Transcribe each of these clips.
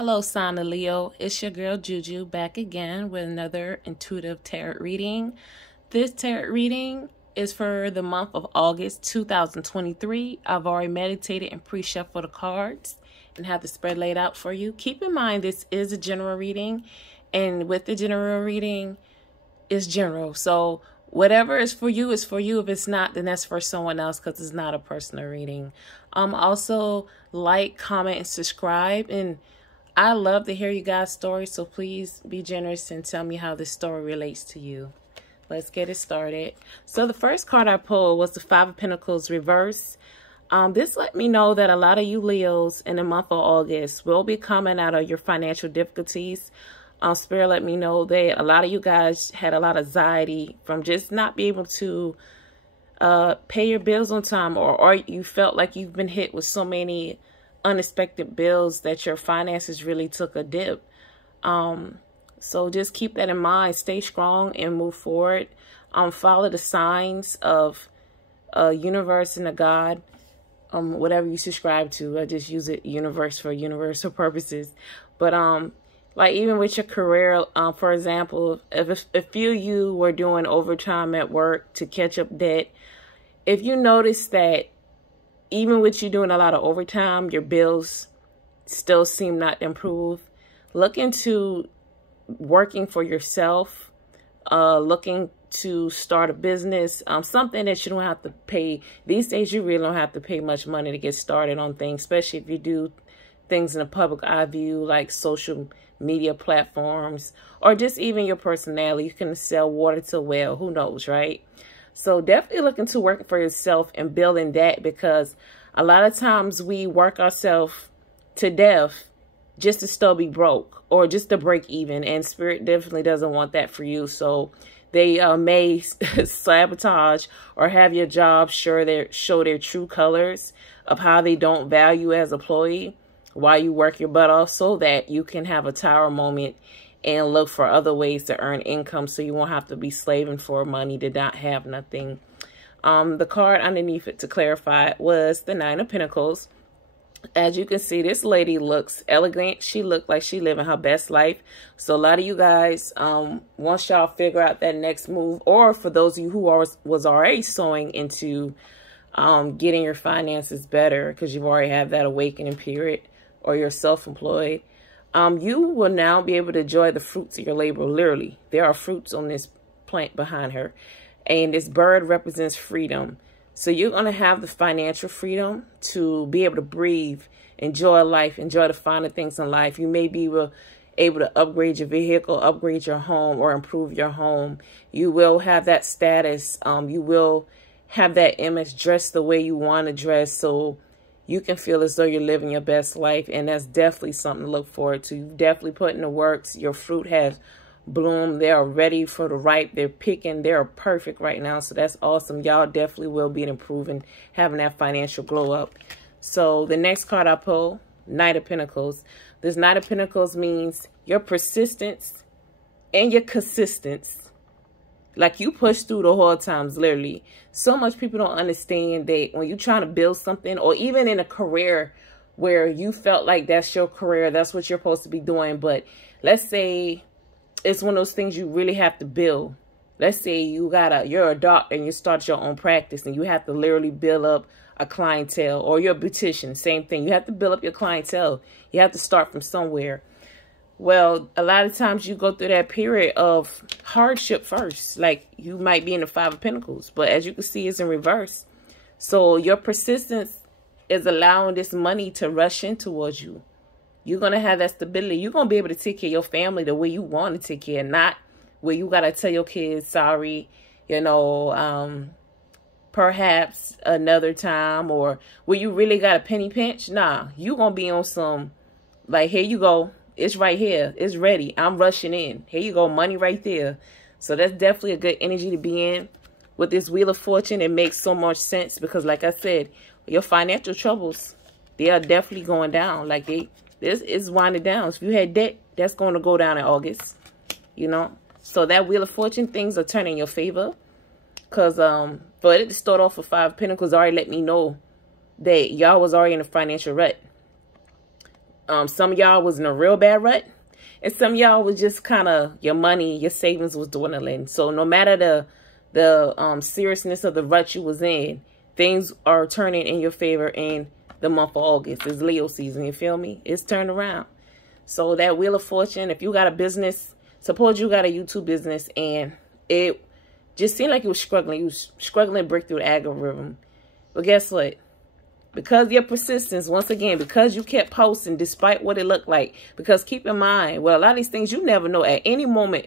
Hello, sign of Leo. It's your girl Juju back again with another intuitive tarot reading. This tarot reading is for the month of August 2023. I've already meditated and pre-shuffled the cards and have the spread laid out for you. Keep in mind this is a general reading, and with the general reading, it's general. So whatever is for you is for you. If it's not, then that's for someone else because it's not a personal reading. Also, like, comment, and subscribe. And I love to hear you guys' stories, so please be generous and tell me how this story relates to you. Let's get it started. So the first card I pulled was the Five of Pentacles reverse. This let me know that a lot of you Leos in the month of August will be coming out of your financial difficulties. Spirit let me know that a lot of you guys had a lot of anxiety from just not being able to pay your bills on time, or you felt like you've been hit with so many unexpected bills that your finances really took a dip. So just keep that in mind. Stay strong and move forward. Follow the signs of universe and the God, whatever you subscribe to. I just use it universe for universal purposes. But like even with your career, for example, if a few of you were doing overtime at work to catch up debt, if you notice that even with you doing a lot of overtime, your bills still seem not to improve, look into working for yourself, looking to start a business, something that you don't have to pay. These days, you really don't have to pay much money to get started on things, especially if you do things in a public eye view, like social media platforms, or just even your personality. You can sell water to a well, who knows, right? So definitely look into working for yourself and building that, because a lot of times we work ourselves to death just to still be broke or just to break even. And Spirit definitely doesn't want that for you. So they may sabotage or have your job show their true colors of how they don't value as an employee while you work your butt off, so that you can have a tower moment and look for other ways to earn income, so you won't have to be slaving for money to not have nothing. The card underneath it, to clarify, was the Nine of Pentacles. As you can see, this lady looks elegant. She looked like she living her best life. So a lot of you guys, once y'all figure out that next move, or for those of you who was already sowing into getting your finances better because you've already had that awakening period, or you're self-employed, you will now be able to enjoy the fruits of your labor. Literally, there are fruits on this plant behind her. And this bird represents freedom. So you're going to have the financial freedom to be able to breathe, enjoy life, enjoy the finer things in life. You may be able to upgrade your vehicle, upgrade your home, or improve your home. You will have that status. You will have that image, dressed the way you want to dress, so you can feel as though you're living your best life. And that's definitely something to look forward to. You've definitely put in the works. Your fruit has bloomed. They are ready for the ripe. They're picking. They're perfect right now. So that's awesome. Y'all definitely will be improving, having that financial glow up. So the next card I pull, Knight of Pentacles. This Knight of Pentacles means your persistence and your consistency. Like you push through the hard times, literally. So much people don't understand that when you're trying to build something, or even in a career where you felt like that's your career, that's what you're supposed to be doing. But let's say it's one of those things you really have to build. Let's say you're a doctor and you start your own practice and you have to literally build up a clientele, or you're a beautician, same thing. You have to build up your clientele. You have to start from somewhere. Well, a lot of times you go through that period of hardship first. Like you might be in the Five of Pentacles, but as you can see, it's in reverse. So your persistence is allowing this money to rush in towards you. You're going to have that stability. You're going to be able to take care of your family the way you want to take care, not where you got to tell your kids, sorry, you know, perhaps another time, or where you really got a penny pinch. Nah, you're going to be on some, like, here you go. It's right here. It's ready. I'm rushing in. Here you go. Money right there. So that's definitely a good energy to be in. With this Wheel of Fortune, it makes so much sense because, like I said, your financial troubles, they are definitely going down. Like this is winding down. If you had debt, that's going to go down in August. You know? So that Wheel of Fortune, things are turning in your favor. Because for it to start off with Five of Pentacles already let me know that y'all was already in a financial rut. Some of y'all was in a real bad rut. And some of y'all was just kind of, your money, your savings was dwindling. So no matter the seriousness of the rut you was in, things are turning in your favor in the month of August. It's Leo season, you feel me? It's turned around. So that Wheel of Fortune, if you got a business, suppose you got a YouTube business and it just seemed like you was struggling. You was struggling to break through the algorithm. But guess what? Because of your persistence, once again, because you kept posting despite what it looked like. Because keep in mind, well, a lot of these things you never know. At any moment,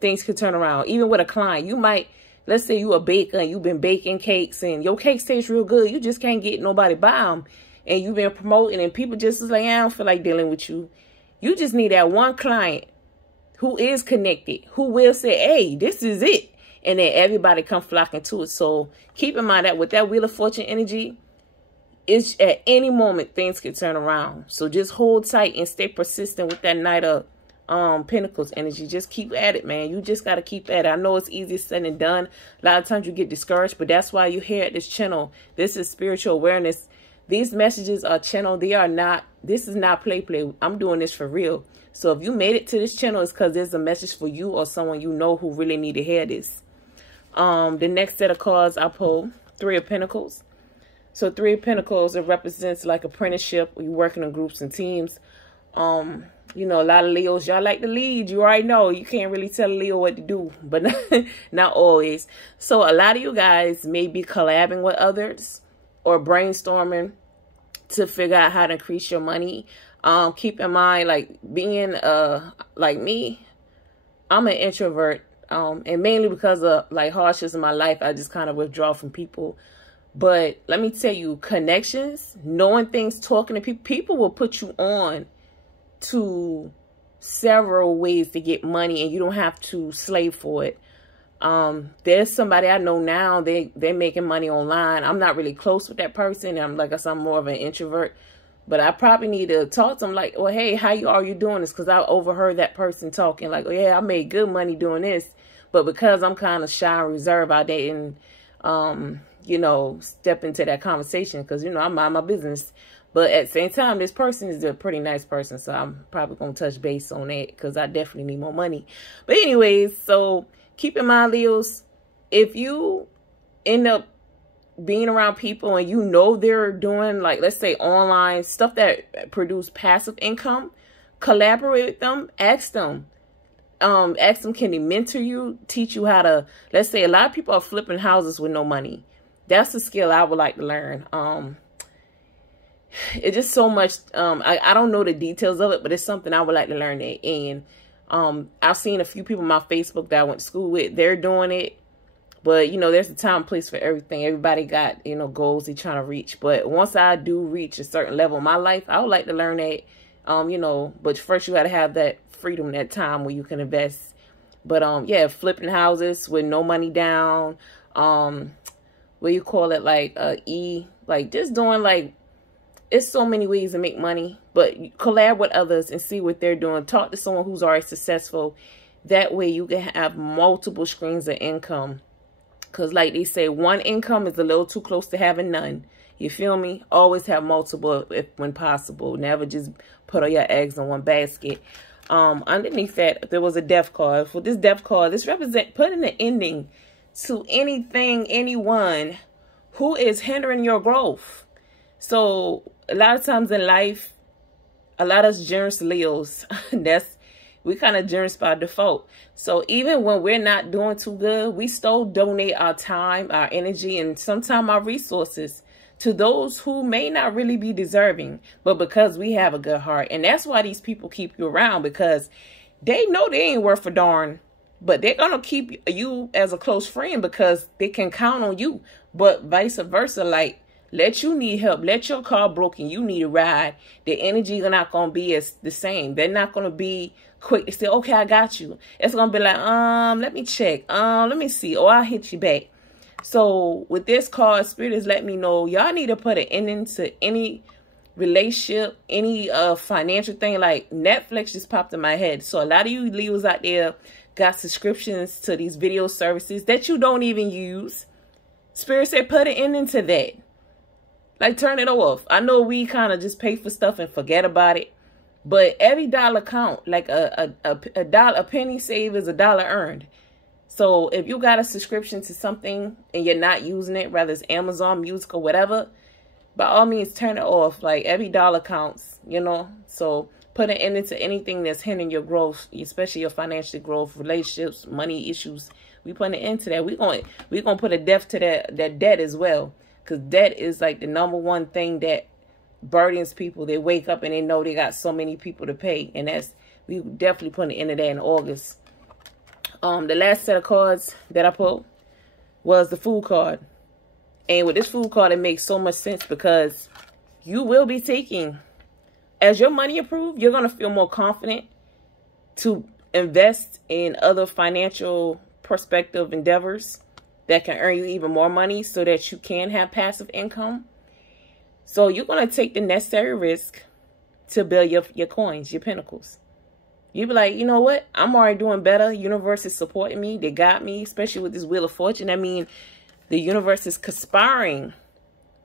things could turn around. Even with a client, you might, let's say you a baker and you've been baking cakes and your cakes taste real good. You just can't get nobody buy them. And you've been promoting and people just is like, I don't feel like dealing with you. You just need that one client who is connected, who will say, hey, this is it. And then everybody come flocking to it. So keep in mind that with that Wheel of Fortune energy, it's at any moment things can turn around. So just hold tight and stay persistent with that Knight of Pentacles energy. Just keep at it, man. You just got to keep at it. I know it's easier said than done. A lot of times you get discouraged, but that's why you're here at this channel. This is spiritual awareness. These messages are channel. They are not, this is not play. I'm doing this for real. So if you made it to this channel, it's because there's a message for you or someone you know who really need to hear this. The next set of cards I pulled, Three of Pentacles. So Three of Pentacles, it represents like apprenticeship. You're working in groups and teams. You know, a lot of Leos, y'all like to lead. You already know. You can't really tell a Leo what to do, but not always. So a lot of you guys may be collabing with others or brainstorming to figure out how to increase your money. Keep in mind, like being like me, I'm an introvert. And mainly because of like hardships in my life, I just kind of withdraw from people. But let me tell you, connections, knowing things, talking to people, people will put you on to several ways to get money and you don't have to slave for it. There's somebody I know now, they're making money online. I'm not really close with that person. Like I said, I'm more of an introvert. But I probably need to talk to them like, well, hey, how are you doing this? Because I overheard that person talking like, oh, yeah, I made good money doing this. But because I'm kind of shy and reserved, I didn't, you know, step into that conversation because, you know, I mind my business. But at the same time, this person is a pretty nice person. So I'm probably going to touch base on that because I definitely need more money. But anyways, so keep in mind, Leos, if you end up being around people and you know they're doing, like, let's say online stuff that produce passive income, collaborate with them, ask them, can they mentor you, teach you how to, let's say a lot of people are flipping houses with no money. That's a skill I would like to learn. It's just so much, I don't know the details of it, but it's something I would like to learn that. And I've seen a few people on my Facebook that I went to school with, they're doing it. But, you know, there's a time and place for everything. Everybody got, you know, goals they're trying to reach. But once I do reach a certain level in my life, I would like to learn that, you know, but first you got to have that freedom, that time where you can invest. But, yeah, flipping houses with no money down, what you call it, like, like just doing, like, it's so many ways to make money. But collab with others and see what they're doing. Talk to someone who's already successful. That way you can have multiple streams of income. Because like they say, one income is a little too close to having none. You feel me? Always have multiple when possible. Never just put all your eggs in one basket. Underneath that, there was a death card. For this death card, this represents putting an ending to anything, anyone who is hindering your growth. So a lot of times in life, a lot of us generous Leos, we kind of generous by default. So even when we're not doing too good, we still donate our time, our energy, and sometimes our resources to those who may not really be deserving, but because we have a good heart. And that's why these people keep you around, because they know they ain't worth a darn, but they're going to keep you as a close friend because they can count on you. But vice versa, like, let you need help, let your car broken, you need a ride, the energy are not going to be as the same. They're not going to be quick to say, okay, I got you. It's going to be like, let me check, let me see, or I'll hit you back. So with this card, Spirit is letting me know y'all need to put an ending to any relationship, any financial thing. Like Netflix just popped in my head. So a lot of you Leos out there got subscriptions to these video services that you don't even use. Spirit said put an ending to that. Like turn it off. I know we kind of just pay for stuff and forget about it. But every dollar count. Like a penny saved is a dollar earned. So if you got a subscription to something and you're not using it, whether it's Amazon Music or whatever, by all means, turn it off. Like, every dollar counts, you know. So put an end to anything that's hindering your growth, especially your financial growth, relationships, money issues. We put an end to that. We're gonna put a death to that debt as well, because debt is like the #1 thing that burdens people. They wake up and they know they got so many people to pay, and we definitely put an end to that in August. The last set of cards that I pulled was the Fool card. And with this Fool card, it makes so much sense because you will be taking, as your money improves, you're going to feel more confident to invest in other financial prospective endeavors that can earn you even more money so that you can have passive income. So you're going to take the necessary risk to build your coins, your pinnacles. You be like, you know what? I'm already doing better. Universe is supporting me. They got me, especially with this Wheel of Fortune. I mean, the universe is conspiring.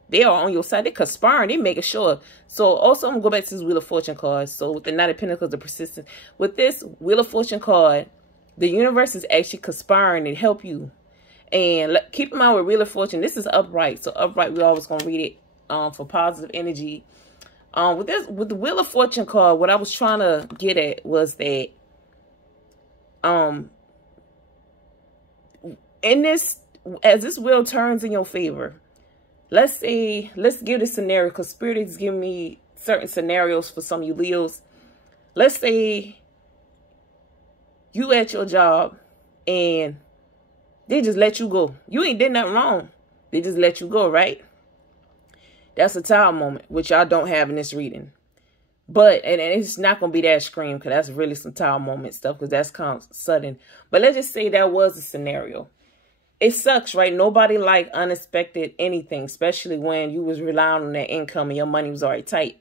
They are on your side. They're conspiring. They're making sure. So also, I'm going to go back to this Wheel of Fortune card. So with the Knight of Pentacles, the persistence. With this Wheel of Fortune card, the universe is actually conspiring to help you. And keep in mind with Wheel of Fortune, this is upright. So upright, we're always going to read it for positive energy. With the Wheel of Fortune card, what I was trying to get at was that in this, as this wheel turns in your favor, let's give this scenario, because Spirit is giving me certain scenarios for some of you Leos. Let's say you at your job and they just let you go. You ain't did nothing wrong. They just let you go, right? That's a Tower moment, which y'all don't have in this reading. But, and it's not going to be that extreme, because that's really some Tower moment stuff, because that's kind of sudden. But let's just say that was a scenario. It sucks, right? Nobody like unexpected anything, especially when you was relying on that income and your money was already tight.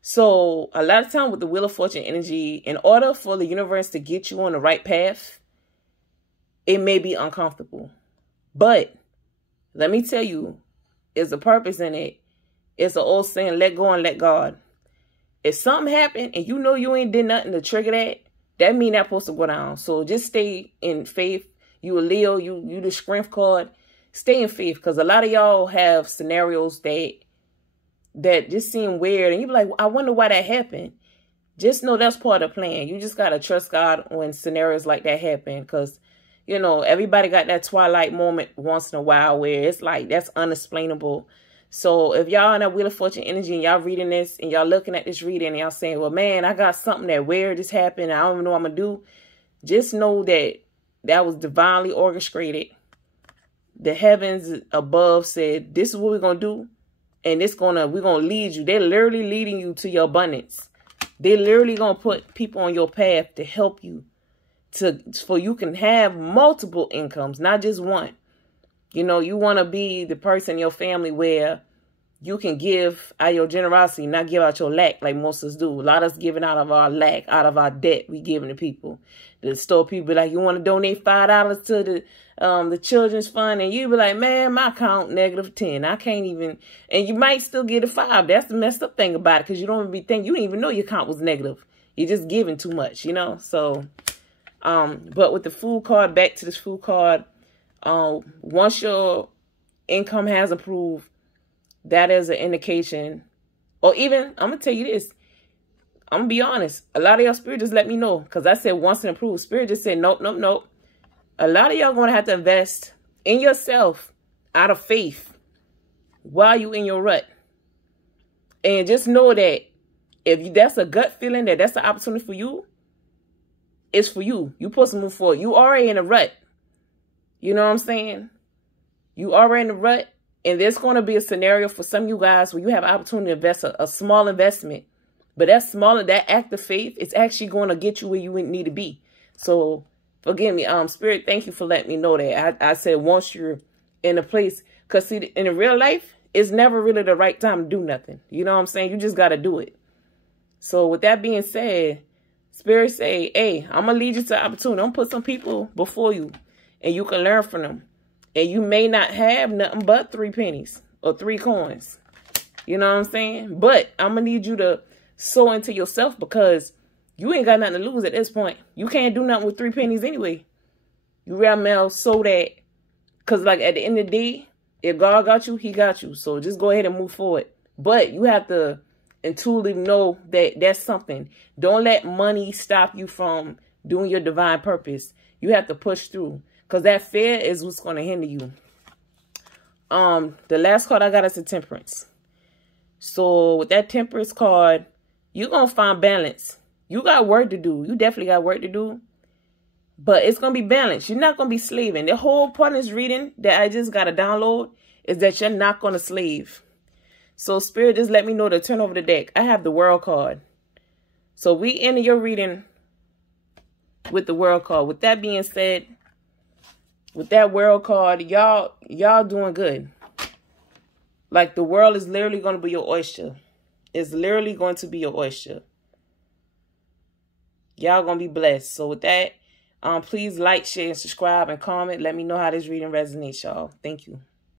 So a lot of time with the Wheel of Fortune energy, in order for the universe to get you on the right path, it may be uncomfortable. But let me tell you, there's a purpose in it. It's an old saying, let go and let God. If something happened and you know you ain't did nothing to trigger that, that mean that's supposed to go down. So just stay in faith. You a Leo, you the Strength card. Stay in faith, because a lot of y'all have scenarios that just seem weird. And you be like, I wonder why that happened. Just know that's part of the plan. You just got to trust God when scenarios like that happen, because, you know, everybody got that twilight moment once in a while where it's like, that's unexplainable. So if y'all in that Wheel of Fortune energy and y'all reading this and y'all looking at this reading and y'all saying, well, man, I got something that weird just happened, I don't even know what I'm going to do. Just know that that was divinely orchestrated. The heavens above said, this is what we're going to do. And we're going to lead you. They're literally leading you to your abundance. They're literally going to put people on your path to help you. For you can have multiple incomes, not just one. You know, you want to be the person in your family where you can give out your generosity, not give out your lack like most of us do. A lot of us giving out of our lack, out of our debt, we giving to people. The store people be like, you want to donate $5 to the children's fund, and you be like, man, my account -10. I can't even, and you might still get a 5. That's the messed up thing about it, because you don't even think, you didn't even know your account was negative. You're just giving too much, you know. So, but with the Fool card, back to this Fool card. Once your income has improved, that is an indication. Or even, I'm going to tell you this. I'm going to be honest. A lot of y'all Spirit just let me know. Because I said once it improved. Spirit just said, nope, nope, nope. A lot of y'all going to have to invest in yourself out of faith while you in your rut. And just know that if that's a gut feeling that that's an opportunity for you, it's for you. You're supposed to move forward. You already in a rut. You know what I'm saying? You already in the rut, and there's going to be a scenario for some of you guys where you have an opportunity to invest a small investment. But that act of faith is actually going to get you where you need to be. So forgive me, Spirit, thank you for letting me know that. I said once you're in a place, because see, in real life, it's never really the right time to do nothing. You know what I'm saying? You just got to do it. So with that being said, Spirit say, hey, I'm going to lead you to opportunity. I'm going to put some people before you, and you can learn from them. And you may not have nothing but 3 pennies or 3 coins. You know what I'm saying? But I'm going to need you to sow into yourself, because you ain't got nothing to lose at this point. You can't do nothing with 3 pennies anyway. You rather sow that, because like at the end of the day, if God got you, he got you. So just go ahead and move forward. But you have to intuitively know that that's something. Don't let money stop you from doing your divine purpose. You have to push through, because that fear is what's going to hinder you. The last card I got is the Temperance. So with that Temperance card, you're going to find balance. You got work to do. You definitely got work to do. But it's going to be balanced. You're not going to be slaving. The whole part of this reading that I just got to download is that you're not going to slave. So Spirit just let me know to turn over the deck. I have the World card. So we end your reading with the World card. With that being said, with that World card, y'all doing good. Like the world is literally going to be your oyster. It's literally going to be your oyster. Y'all going to be blessed. So with that, please like, share, and subscribe and comment. Let me know how this reading resonates, y'all. Thank you.